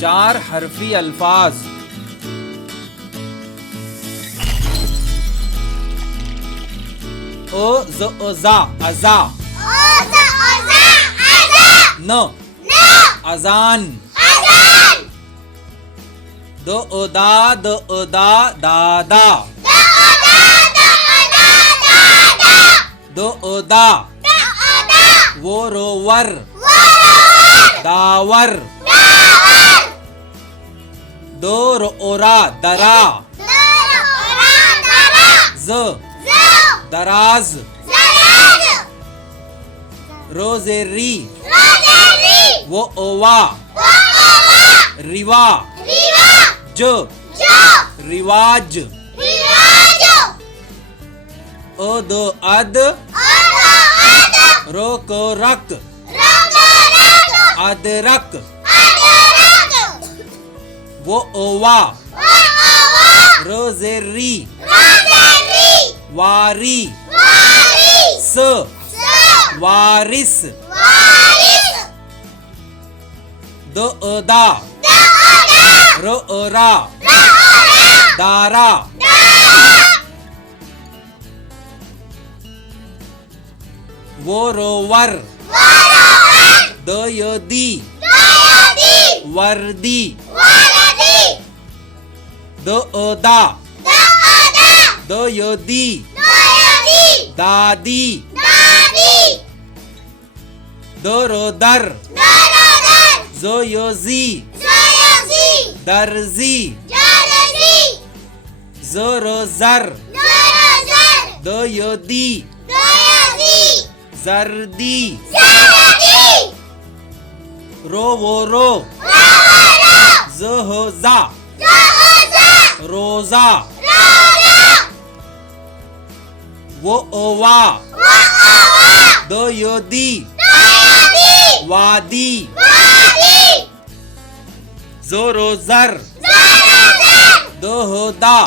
चार हरफी अल्फाज। अजा अजा। न अजान। दा दादा। दा वोरोवर दावर। दोरा दरा। दराज। रोजेरी वो ओवा रिवा रिवाज। अद रोको रक अदरक। वो ओवा रोजेरी वारी स वारिस। दा रोरा दारा। वोरोवर दयदी वर्दी। दा दयदी दादी। दरोदर जोयोजी दर्जी। जोरोजर दोयोदी जर्दी। रोवोरो जोहोजा रोजा। वो ओवा दोयोदी वादी। जोरोजर दोहोदा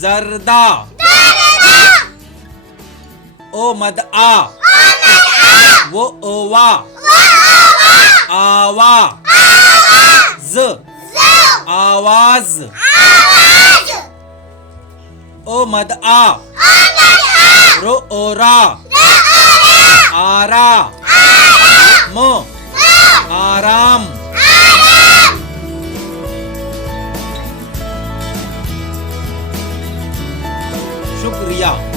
जरदा। ओ मद आ वो ओवा आवा ज आवाज। ओ मद आ रो ओरा आरा म आराम। शुक्रिया।